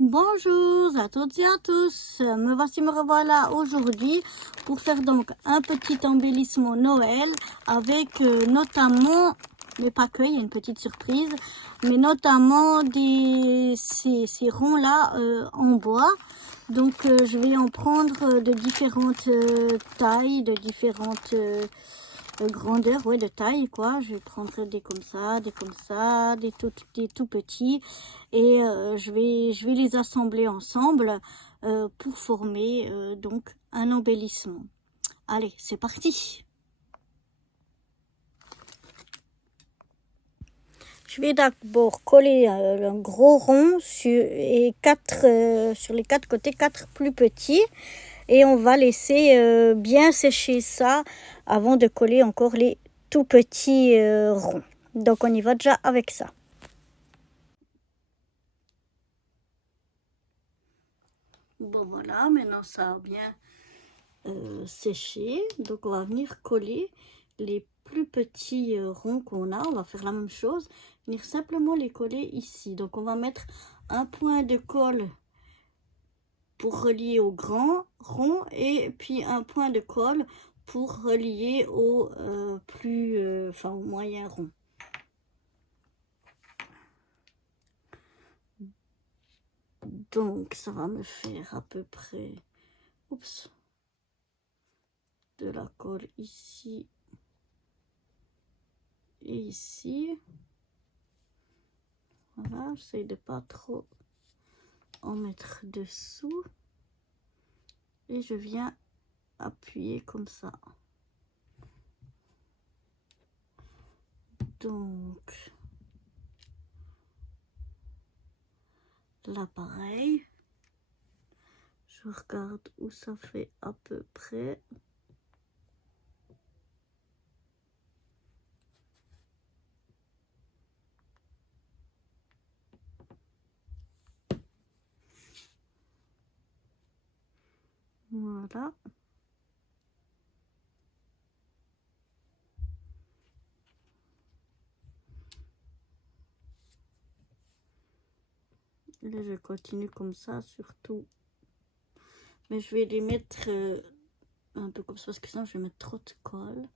Bonjour à toutes et à tous, me revoilà aujourd'hui pour faire donc un petit embellissement Noël avec notamment, mais pas que, il y a une petite surprise, mais notamment ces ronds là en bois. Donc je vais en prendre de différentes tailles, de différentes grandeur, ouais, de taille quoi. Je vais prendre des comme ça, des tout petits, et je vais les assembler ensemble pour former donc un embellissement. Allez, c'est parti. Je vais d'abord coller un gros rond sur les quatre côtés, quatre plus petits. Et on va laisser bien sécher ça avant de coller encore les tout petits ronds. Donc on y va déjà avec ça. Bon voilà, maintenant ça a bien séché. Donc on va venir coller les plus petits ronds qu'on a. On va faire la même chose, venir simplement les coller ici. Donc on va mettre un point de colle pour relier au grand rond et puis un point de colle pour relier au au moyen rond. Donc ça va me faire à peu près de la colle ici et ici. Voilà, j'essaie de pas trop en mettre dessous et je viens appuyer comme ça. Donc là pareil, je regarde où ça fait à peu près. Voilà. Et là, je continue comme ça, surtout. Mais je vais les mettre un peu comme ça, parce que sinon, je vais mettre trop de colle.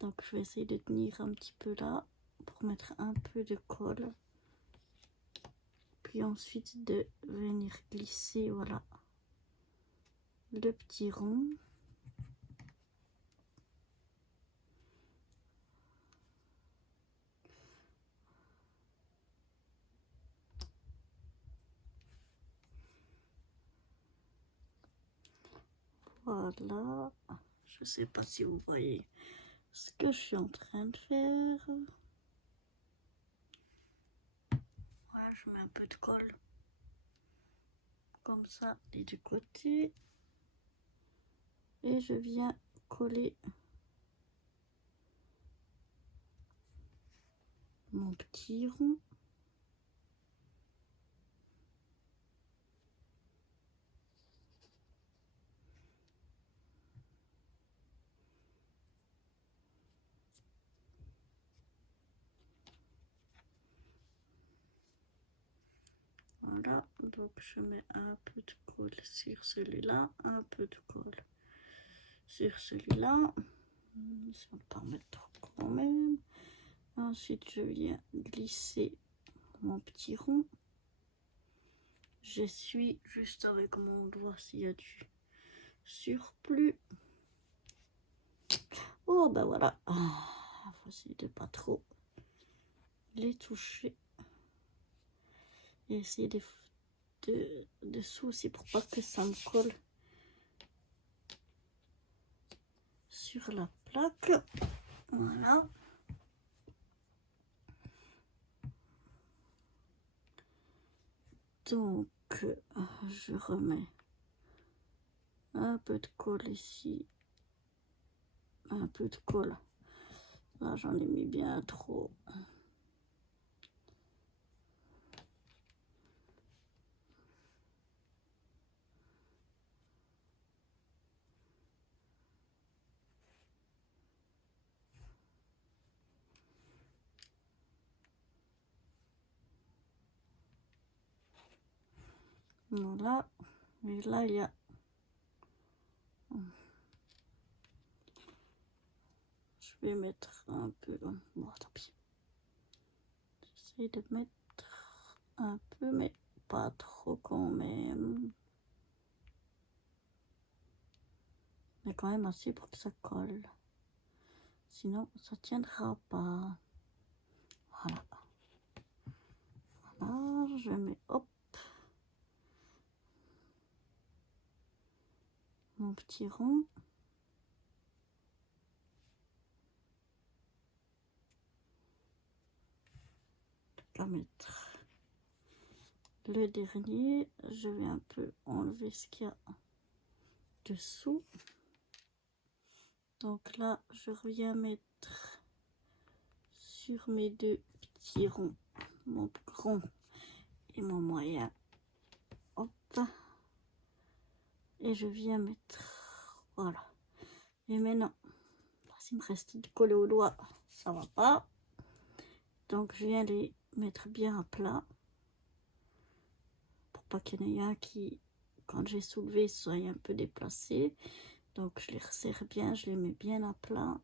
Donc, je vais essayer de tenir un petit peu là, pour mettre un peu de colle. Puis ensuite, de venir glisser, voilà, le petit rond. Voilà, je sais pas si vous voyez ce que je suis en train de faire. Voilà, je mets un peu de colle comme ça et du côté et je viens coller mon petit rond. Voilà, donc je mets un peu de colle sur celui-là, un peu de colle sur celui-là. Ça va pas mettre trop quand même. Ensuite, je viens glisser mon petit rond. J'essuie juste avec mon doigt s'il y a du surplus. Oh ben voilà. Faut essayer de pas trop les toucher. Et essayer de aussi pour pas que ça me colle sur la plaque. Voilà. Donc je remets un peu de colle ici, un peu de colle là, j'en ai mis bien trop. Voilà. Et là, il y a... Je vais mettre un peu... Bon, tant pis. J'essaie de mettre un peu, mais pas trop quand même. Mais quand même assez pour que ça colle. Sinon, ça tiendra pas. Voilà. Voilà, je mets, hop, mon petit rond. Je vais mettre le dernier. Je vais un peu enlever ce qu'il y a dessous. Donc là, je reviens mettre sur mes deux petits ronds, mon grand et mon moyen. Hop. Et je viens mettre, voilà. Et maintenant, s'il me reste de coller au doigt, ça va pas. Donc je viens les mettre bien à plat. Pour pas qu'il y en ait un qui, quand j'ai soulevé, soit un peu déplacé. Donc je les resserre bien, je les mets bien à plat.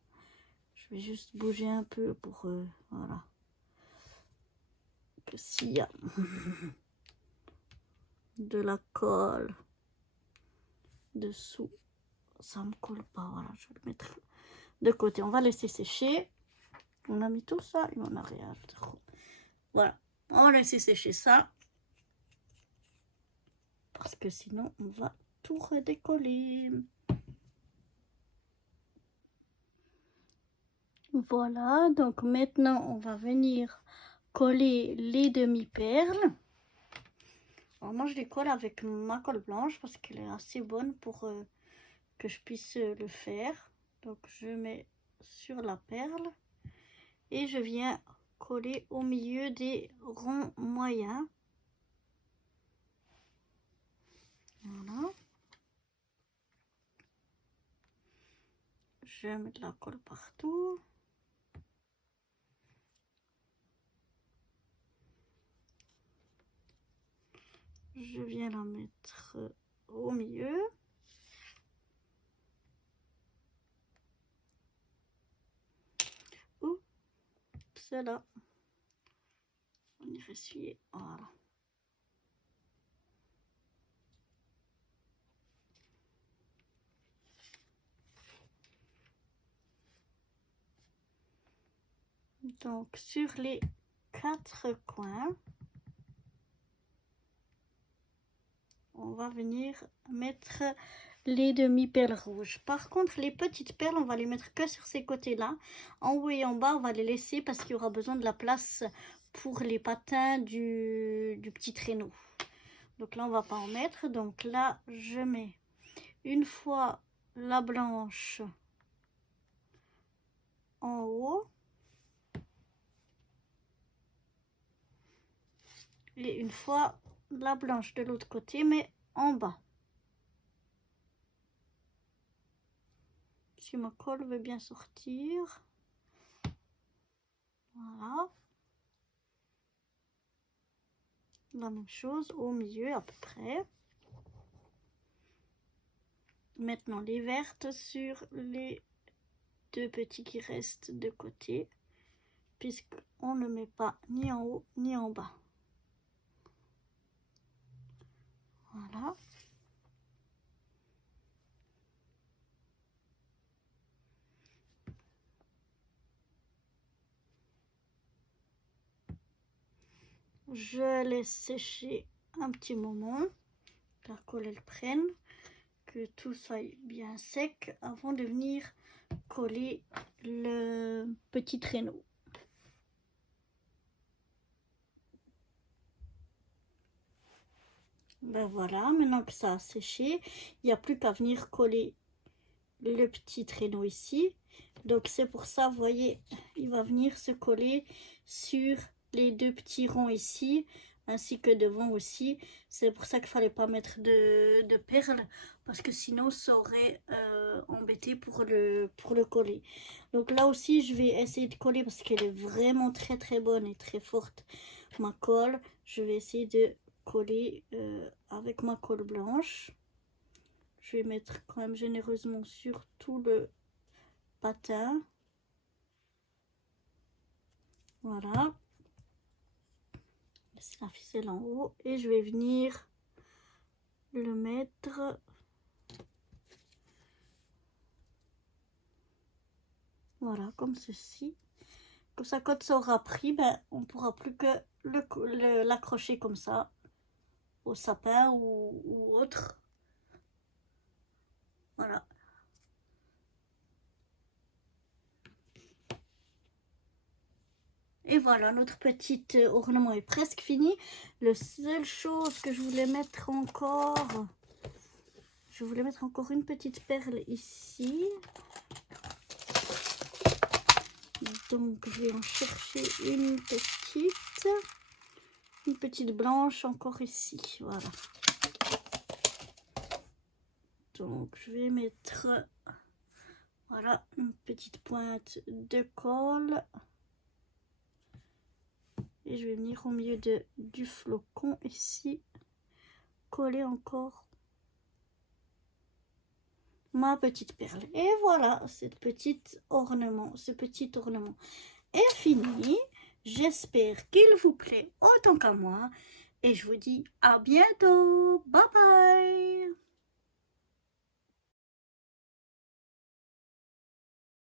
Je vais juste bouger un peu pour, voilà. Que s'il y a de la colle dessous, ça me colle pas. Voilà, je vais le mettre de côté. On va laisser sécher. On a mis tout ça et on a rien. Voilà, on va laisser sécher ça. Parce que sinon, on va tout redécoller. Voilà, donc maintenant, on va venir coller les demi-perles. Alors moi, je les colle avec ma colle blanche parce qu'elle est assez bonne pour que je puisse le faire. Donc, je mets sur la perle et je viens coller au milieu des ronds moyens. Voilà. Je mets de la colle partout. Je viens la mettre au milieu. Oups, c'est là. On y essuyer, voilà. Donc sur les 4 coins, on va venir mettre les demi-perles rouges. Par contre, les petites perles, on va les mettre que sur ces côtés-là. En haut et en bas, on va les laisser parce qu'il y aura besoin de la place pour les patins du petit traîneau. Donc là, on va pas en mettre. Donc là, je mets une fois la blanche en haut. Et une fois la blanche de l'autre côté, mais en bas. Si ma colle veut bien sortir. Voilà. La même chose au milieu à peu près. Maintenant les vertes sur les deux petits qui restent de côté, puisqu'on ne met pas ni en haut ni en bas. Voilà. Je laisse sécher un petit moment, que la colle elle prenne, que tout soit bien sec avant de venir coller le petit traîneau. Ben voilà, maintenant que ça a séché, il n'y a plus qu'à venir coller le petit traîneau ici. Donc c'est pour ça, vous voyez, il va venir se coller sur les deux petits ronds ici, ainsi que devant aussi. C'est pour ça qu'il fallait pas mettre de perles, parce que sinon ça aurait embêté pour le coller. Donc là aussi, je vais essayer de coller parce qu'elle est vraiment très très bonne et très forte. Ma colle, je vais essayer de coller avec ma colle blanche. Je vais mettre quand même généreusement sur tout le patin. Voilà. C'est la ficelle en haut. Et je vais venir le mettre. Voilà, comme ceci. Comme ça, quand ça aura pris, ben, on ne pourra plus que l'accrocher comme ça au sapin ou autre. Voilà. Et voilà, notre petit ornement est presque fini. La seule chose que je voulais mettre encore, une petite perle ici. Donc je vais en chercher une petite blanche encore ici. Voilà. Donc je vais mettre, voilà, une petite pointe de colle. Et je vais venir au milieu du flocon ici, coller encore ma petite perle. Et voilà, ce petit ornement est fini. J'espère qu'il vous plaît autant qu'à moi. Et je vous dis à bientôt. Bye bye.